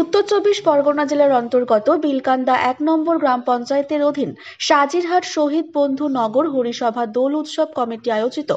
উত্তর চব্বিশ পরগনা জেলার অন্তর্গত বিলকান্দা ১ নম্বর গ্রাম পঞ্চায়েতের অধীন সাজিরহাট শহীদ বন্ধু নগর হরিসভা দোল উৎসব কমিটি আয়োজিত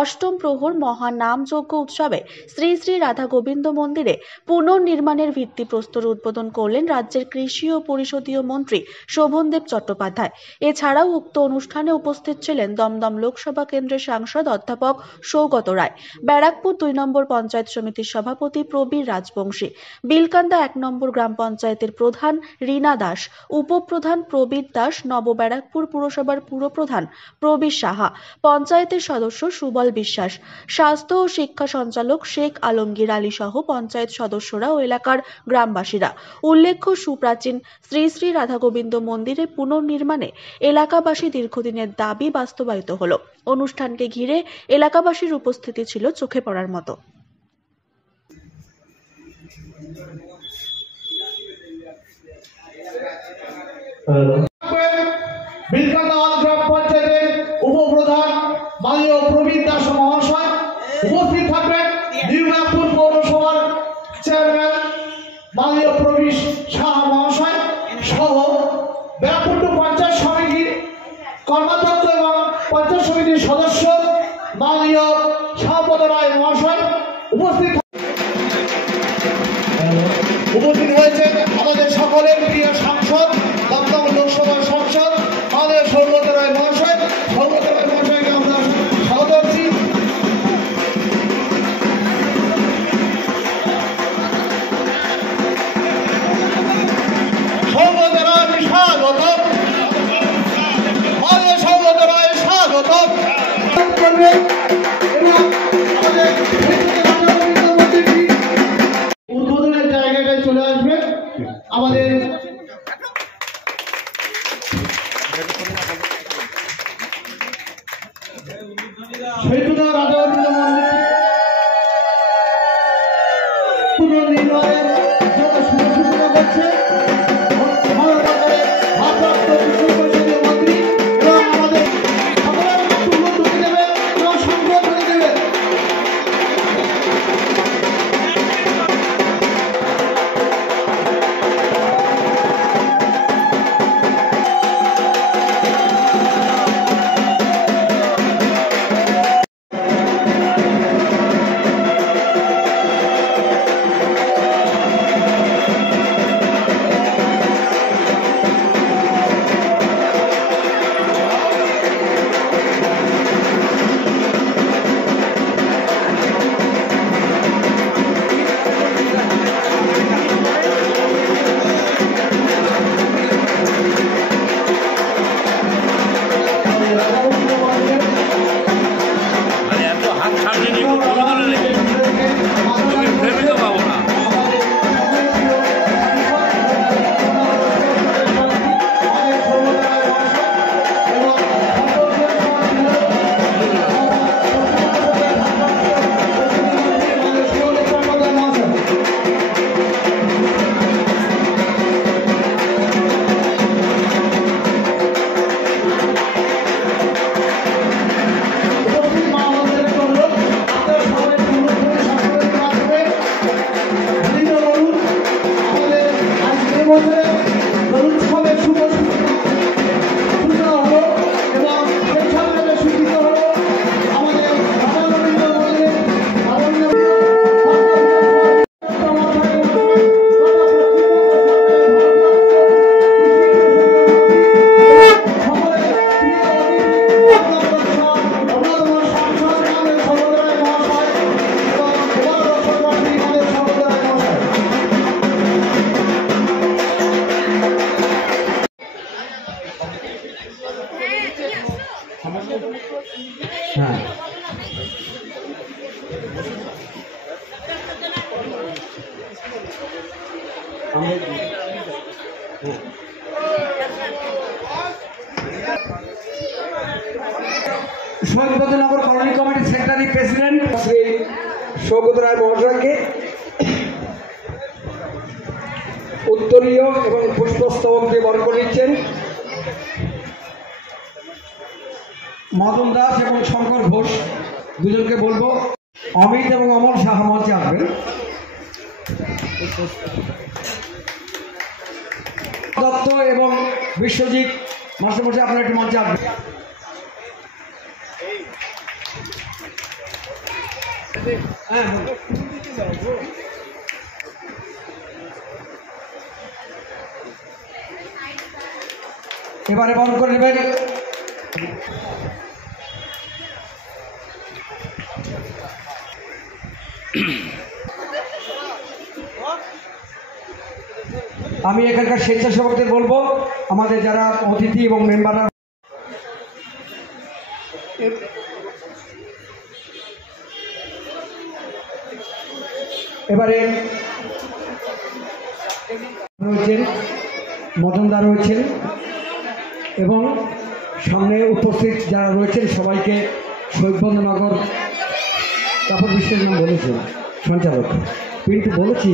অষ্টম প্রহর মহানামযজ্ঞ উৎসবে শ্রী শ্রী রাধা গোবিন্দ মন্দিরে পুনর্নির্মাণের ভিত্তিপ্রস্তর উদ্বোধন করলেন রাজ্যের কৃষি ও পরিষদীয় মন্ত্রী শোভনদেব চট্টোপাধ্যায়। এছাড়াও উক্ত অনুষ্ঠানে উপস্থিত ছিলেন দমদম লোকসভা কেন্দ্রের সাংসদ অধ্যাপক সৌগত রায়, ব্যারাকপুর ২ নম্বর পঞ্চায়েত সমিতির সভাপতি প্রবীর রাজবংশী, বিলকান্দা ১ নম্বর গ্রাম পঞ্চায়েতের প্রধান রীনা দাস, উপপ্রধান প্রবীর দাস, নব ব্যারাকপুর পুরসভার পুরপ্রধান প্রবীর সাহা, পঞ্চায়েতের সদস্য সুবল বিশ্বাস, স্বাস্থ্য ও শিক্ষা সঞ্চালক শেখ আলমগীর আলী সহ পঞ্চায়েত সদস্যরা ও এলাকার গ্রামবাসীরা। উল্লেখ্য, সুপ্রাচীন শ্রী শ্রী রাধা গোবিন্দ মন্দিরে পুনর্নির্মাণে এলাকাবাসী দীর্ঘদিনের দাবি বাস্তবায়িত হল। অনুষ্ঠানকে ঘিরে এলাকাবাসীর উপস্থিতি ছিল চোখে পড়ার মতো। বিলকান্দা গ্রাম পঞ্চায়েতের উপপ্রধান মাননীয় প্রবীর দাস মহাশয় উপস্থিত থাকবেন। নিউব্যারাকপুর পৌরসভার চেয়ারম্যান মাননীয় প্রবীর সাহা মহাশয় সহ ব্যারাকপুর পঞ্চায়েত সমিতির কর্মাধ্যক্ষ এবং পঞ্চায়েত সমিতির সদস্য মাননীয় সৌগত রায় মহাশয় উপস্থিত হয়েছে আমাদের সকলের প্রিয় সাংসদ দমদম লোকসভার সাংসদ আমাদের সৌগত রায় মহাশয়। সৌগত রায় মহাশয়কে আমরা স্বাগত করছি। সৌগত রায় স্বাগত, আমাদের সৌগত রায় স্বাগত করবে এবং আমাদের উদ্বোধনের জায়গাটায় চলে আসবে। আমাদের শহীদুল্লাহ রাধা গোবিন্দ মন্দির পুনর্নির্মাণের যত শুভ সূচনা করছে শহীদনগর কলোনি কমিটির সেক্রেটারি প্রেসিডেন্ট শ্রী সৌগত রায় মহাশয়কে উত্তরীয় এবং পুষ্পস্তবক দিয়ে বরণ করে নিচ্ছেন। মদন দাস এবং শঙ্কর ঘোষ দুজনকে বলবো অমিত এবং অমল সাহা মঞ্চে আসবেন। দত্ত এবং বিশ্বজিৎ মাস্টারমশাই আপনার একটু মঞ্চে আসবেন। এবারে বরণ করে নেবেন আমি এখানকার স্বেচ্ছাসেবকদের বলবো আমাদের যারা অতিথি এবং মেম্বাররা এবারে রয়েছেন মদনদা রয়েছেন এবং সামনে উপস্থিত যারা রয়েছেন সবাইকে শহীদবন্ধনগর কাপড় বিশ্বের নাম বলেছেন সঞ্চালক কিন্তু বলেছি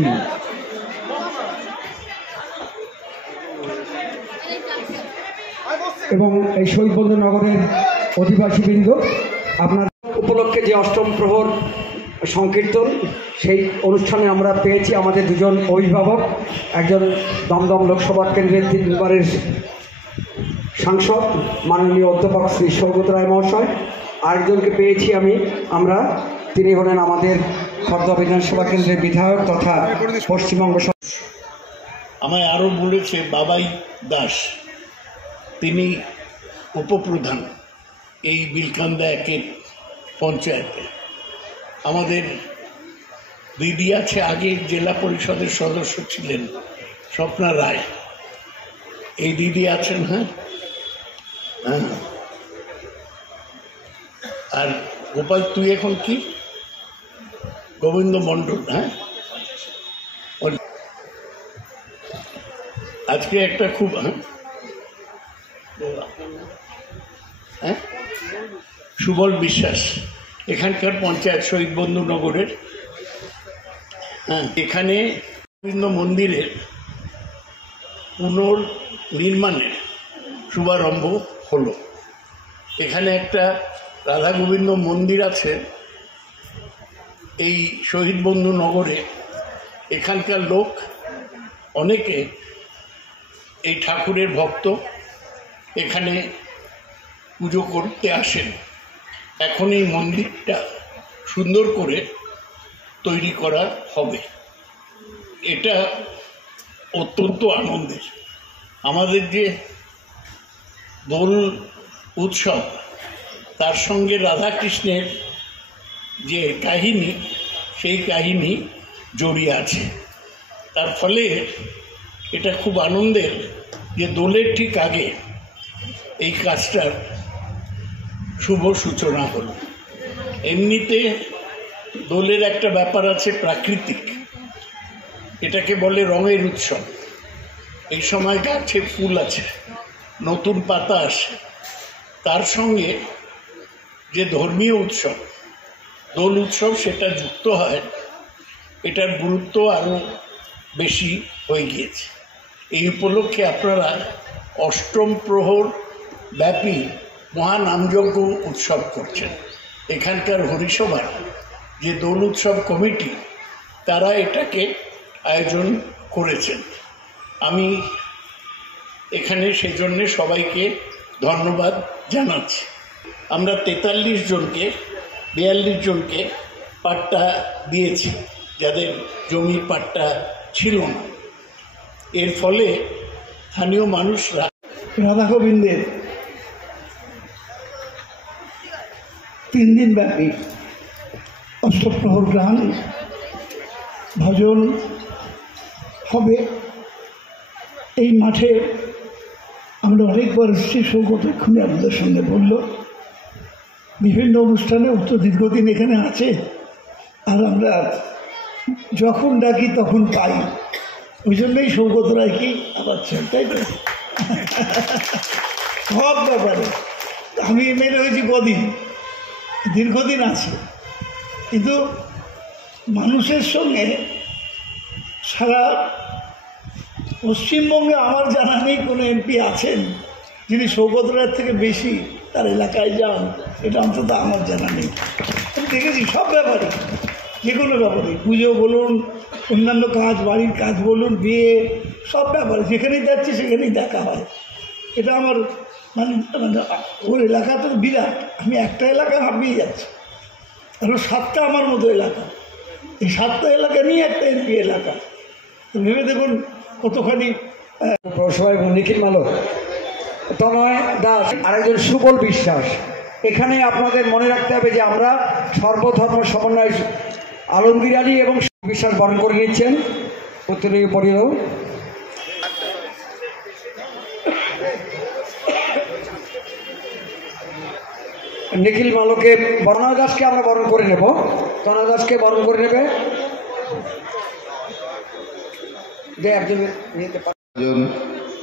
এবং এই শহীদবন্ধনগরের অধিবাসীবৃন্দ আপনার উপলক্ষে যে অষ্টম প্রহর সংকীর্তন সেই অনুষ্ঠানে আমরা পেয়েছি আমাদের দুজন অভিভাবক, একজন দমদম লোকসভা কেন্দ্রের 3বারের সাংসদ মাননীয় অধ্যাপক শ্রী সৌগত রায় মহাশয়, আরেকজনকে পেয়েছি আমরা তিনি হলেন আমাদের খর্দা বিধানসভা কেন্দ্রের বিধায়ক তথা পশ্চিমবঙ্গ। আমায় আরও বলেছে বাবাই দাস, তিনি উপপ্রধান এই বিলকান্দা একের পঞ্চায়েতে। আমাদের দিদি আছে, আগে জেলা পরিষদের সদস্য ছিলেন স্বপ্না রায়, এই দিদি আছেন। হ্যাঁ, আর গোপাল তুই এখন কি গোবিন্দ মণ্ডল। হ্যাঁ, আজকে একটা খুব সুবল বিশ্বাস এখানকার পঞ্চায়েত শহীদবন্ধুনগরের। হ্যাঁ, এখানে গোবিন্দ মন্দিরের পুনর্নির্মাণের শুভারম্ভ হলো। এখানে একটা রাধা গোবিন্দ মন্দির আছে এই শহীদবন্ধুনগরে। এখানকার লোক অনেকে এই ঠাকুরের ভক্ত, এখানে পুজো করতে আসেন। এখন এই মন্দিরটা সুন্দর করে তৈরি করা হবে, এটা অত্যন্ত আনন্দের। আমাদের যে দোল উৎসব, তার সঙ্গে রাধাকৃষ্ণের যে কাহিনী, সেই কাহিনী জড়িয়ে আছে। তার ফলে এটা খুব আনন্দের যে দোলের ঠিক আগে এই কাজটার শুভ সূচনা হলো। এমনিতে দোলের একটা ব্যাপার আছে প্রাকৃতিক, এটাকে বলে রঙের উৎসব। এই সময় গাছে ফুল আছে, নতুন পাতা আসে, তার সঙ্গে যে ধর্মীয় উৎসব দোল উৎসব সেটা যুক্ত হয়, এটার গুরুত্ব আরও বেশি হয়ে গিয়েছে। এই উপলক্ষে আপনারা অষ্টম প্রহর ব্যাপী মহানামযজ্ঞ উৎসব করছেন। এখানকার হরিসভার যে দোল উৎসব কমিটি, তারা এটাকে আয়োজন করেছেন। আমি এখানে সেজন্যে সবাইকে ধন্যবাদ জানাচ্ছি। আমরা 43 জনকে 42 জনকে পাট্টা দিয়েছি, যাদের জমির পাট্টা ছিল না। এর ফলে স্থানীয় মানুষরা রাধা গোবিন্দের 3 দিন ব্যাপী অষ্টপ্রহর গান ভজন হবে। এই মাঠে আমরা অনেকবার এসেছি, সৌগত এক্ষুনি আপনাদের সঙ্গে বলল, বিভিন্ন অনুষ্ঠানে ও তো দীর্ঘদিন এখানে আছে, আর আমরা যখন ডাকি তখন পাই, ওই জন্যই সৌগত রায়কেই আবার তাই তো সব ব্যাপারে। আমি মেরে হয়েছি কদিন, দীর্ঘদিন আছে, কিন্তু মানুষের সঙ্গে সারা পশ্চিমবঙ্গে আমার জানা নেই কোনো এমপি আছেন যিনি সৌগত রায়ের থেকে বেশি তার এলাকায় যান, এটা অন্তত আমার জানা নেই। আমি দেখেছি সব ব্যাপারে, যে কোনো ব্যাপারে, পুজো বলুন, অন্যান্য কাজ, বাড়ির কাজ বলুন, বিয়ে, সব ব্যাপারে যেখানেই যাচ্ছি সেখানেই দেখা হয়। এটা আমার মানে মানে ওর এলাকা তো বিরাট, আমি একটা এলাকা হাঁপিয়ে যাচ্ছি, কারণ 7টা আমার মতো এলাকা, এই 7টা এলাকা নিয়ে একটা এমপি এলাকা। তো ভেবে দেখুন কতখানি। পৌরসভা এবং নিখিল মালক, তনয় দাস, আরেকজন সুবল বিশ্বাস। এখানে আপনাদের মনে রাখতে হবে যে আমরা সর্বধর্ম সমন্বয় আলমগীর আলী এবং বিশ্বাস বরণ করে নিচ্ছেন উত্তরীয় পরিও। নিখিল মালকে তনয় দাসকে আমরা বরণ করে নেব, তনয় দাসকে বরণ করে নেবে যে একজন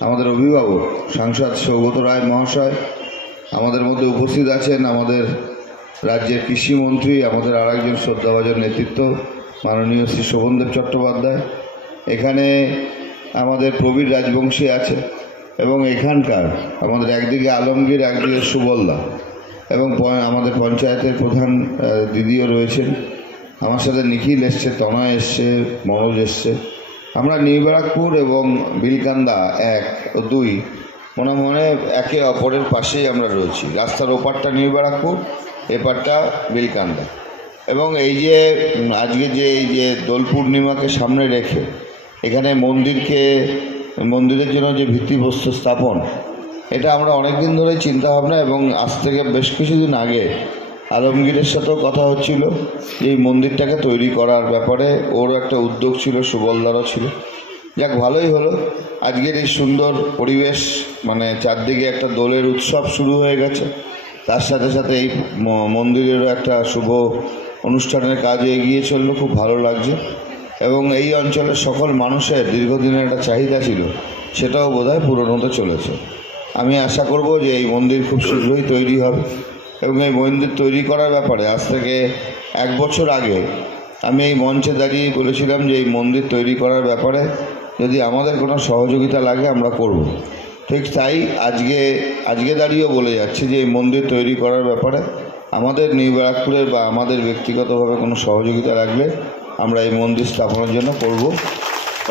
আমাদের অভিভাবক সাংসদ সৌগত রায় মহাশয় আমাদের মধ্যে উপস্থিত আছেন, আমাদের রাজ্যের কৃষিমন্ত্রী, আমাদের আরেকজন শ্রদ্ধাভাজন নেতৃত্ব মাননীয় শ্রী শোভনদেব চট্টোপাধ্যায়, এখানে আমাদের প্রবীর রাজবংশী আছে, এবং এখানকার আমাদের একদিকে আলমগীর, একদিকে সুবলদা, এবং আমাদের পঞ্চায়েতের প্রধান দিদিও রয়েছেন। আমার সাথে নিখিল এসছে, তনয় এসছে, মনোজ এসছে। আমরা নিউ ব্যারাকপুর এবং বিলকান্দা 1 ও 2 মনে মনে একে অপরের পাশেই আমরা রয়েছি। রাস্তার ওপারটা নিউ ব্যারাকপুর, এপারটা বিলকান্দা। এবং এই যে আজকে যে এই যে দোল পূর্ণিমাকে সামনে রেখে এখানে মন্দিরের জন্য যে ভিত্তিপ্রস্তর স্থাপন, এটা আমরা অনেক দিন ধরেই চিন্তাভাবনা, এবং আজ থেকে বেশ কিছুদিন আগে আলমগীরের সাথেও কথা হচ্ছিল যে এই মন্দিরটাকে তৈরি করার ব্যাপারে ওরও একটা উদ্যোগ ছিল, সুবলদারও ছিল। যাক, ভালোই হলো আজকের এই সুন্দর পরিবেশ, মানে চারদিকে একটা দোলের উৎসব শুরু হয়ে গেছে, তার সাথে সাথে এই মন্দিরেরও একটা শুভ অনুষ্ঠানের কাজে এগিয়ে চললো, খুব ভালো লাগছে। এবং এই অঞ্চলের সকল মানুষের দীর্ঘদিনের একটা চাহিদা ছিল, সেটাও বোধহয় পূরণ হতে চলেছে। আমি আশা করব যে এই মন্দির খুব শীঘ্রই তৈরি হবে, এবং এই মন্দির তৈরি করার ব্যাপারে আজ থেকে 1 বছর আগে আমি এই মঞ্চে দাঁড়িয়ে বলেছিলাম যে এই মন্দির তৈরি করার ব্যাপারে যদি আমাদের কোনো সহযোগিতা লাগে আমরা করব। ঠিক তাই আজকে দাঁড়িয়েও বলে যাচ্ছি যে এই মন্দির তৈরি করার ব্যাপারে আমাদের নিউ ব্যারাকপুরের বা আমাদের ব্যক্তিগতভাবে কোনো সহযোগিতা লাগলে আমরা এই মন্দির স্থাপনের জন্য করব।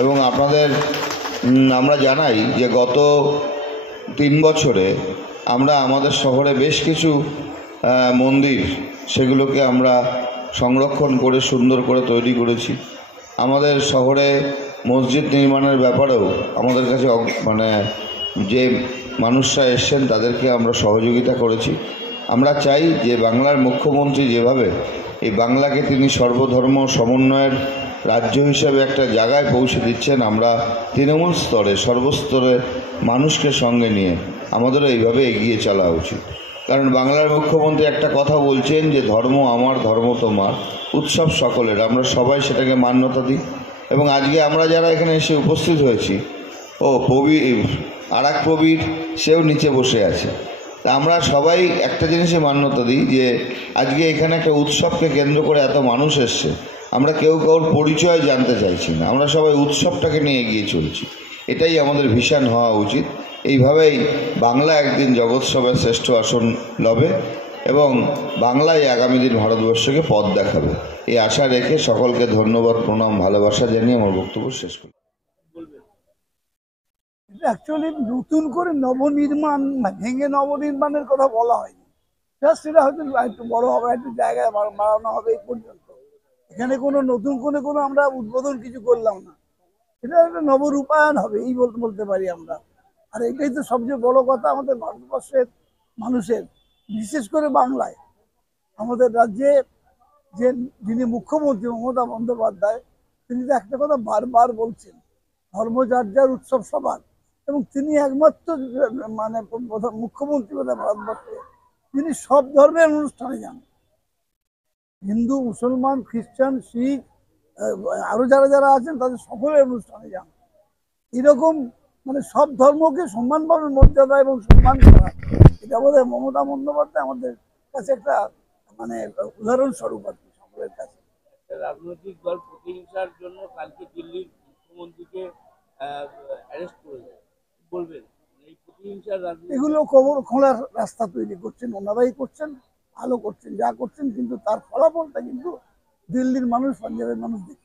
এবং আমরা জানাই যে গত 3 বছরে আমরা আমাদের শহরে বেশ কিছু মন্দির, সেগুলোকে আমরা সংরক্ষণ করে সুন্দর করে তৈরি করেছি। আমাদের শহরে মসজিদ নির্মাণের ব্যাপারেও আমাদের কাছে মানে যে মানুষরা এসছেন তাদেরকে আমরা সহযোগিতা করেছি। আমরা চাই যে বাংলার মুখ্যমন্ত্রী যেভাবে এই বাংলাকে তিনি সর্বধর্ম সমন্বয়ের রাজ্য হিসেবে একটা জায়গায় পৌঁছে দিচ্ছেন, আমরা তৃণমূল স্তরে সর্বস্তরে মানুষকে সঙ্গে নিয়ে আমাদেরও এইভাবে এগিয়ে চলা উচিত। কারণ বাংলার মুখ্যমন্ত্রী একটা কথা বলছেন যে ধর্ম আমার, ধর্ম তোমার, উৎসব সকলের, আমরা সবাই সেটাকে মান্যতা দিই। এবং আজকে আমরা যারা এখানে এসে উপস্থিত হয়েছি, আর এক প্রবীর সেও নিচে বসে আছে, তা আমরা সবাই একটা জিনিসে মান্যতা দিই যে আজকে এখানে একটা উৎসবকে কেন্দ্র করে এত মানুষ এসছে, আমরা কেউ কারোর পরিচয় জানতে চাইছি না, আমরা সবাই উৎসবটাকে নিয়ে এগিয়ে চলছি। এটাই আমাদের ভিশন হওয়া উচিত। এইভাবেই বাংলা একদিন জগৎসবের শ্রেষ্ঠ আসন লবে এবং বাংলাই আগামী দিন ভারতবর্ষকে পথ দেখাবে, এই আশা রেখে সকলকে ধন্যবাদ, প্রণাম, ভালোবাসা জানিয়ে আমার বক্তব্য শেষ করি। অ্যাকচুয়ালি নতুন করে নবনির্মাণ, ভেঙে নবনির্মাণের কথা বলা হয়নি, জাস্ট এটা হয়তো একটু বড় হবে, একটু জায়গায় বাড়ানো হবে, এই পর্যন্ত। এখানে কোনো নতুন করে কোনো আমরা উদ্বোধন কিছু করলাম না, এটা একটা নবরূপায়ণ হবে এই বলতে পারি আমরা। আর এটাই তো সবচেয়ে বড় কথা আমাদের ভারতবর্ষের মানুষের, বিশেষ করে বাংলায়। আমাদের রাজ্যে যিনি মুখ্যমন্ত্রী মমতা বন্দ্যোপাধ্যায়, তিনি তো একটা কথা বারবার বলছেন, ধর্ম যার যার, উৎসব সবার। এবং তিনি একমাত্র মানে মুখ্যমন্ত্রী বোধহয় ভারতবর্ষে তিনি সব ধর্মের অনুষ্ঠানে যান, হিন্দু, মুসলমান, খ্রিস্টান, শিখ, আরো যারা আছেন তাদের সকলের অনুষ্ঠানে যান। এরকম মানে সব ধর্মকে সম্মান পাবেন, মর্যাদা এবং সম্মান করা, এটা বোধহয় মমতা বন্দ্যোপাধ্যায় আমাদের কাছে একটা মানে উদাহরণস্বরূপ আর কি সকলের কাছে। রাজনৈতিক দল প্রতিহিংসার জন্য কালকে দিল্লির মুখ্যমন্ত্রীকে অ্যারেস্ট করেছে, বলবেন এই প্রতিহিংসার এগুলো কবর খোঁড়ার রাস্তা তৈরি করছেন, ওনারাই করছেন, ভালো করছেন, যা করছেন, কিন্তু তার ফলাফলটা কিন্তু দিল্লির মানুষ, পাঞ্জাবের মানুষ দেখছে।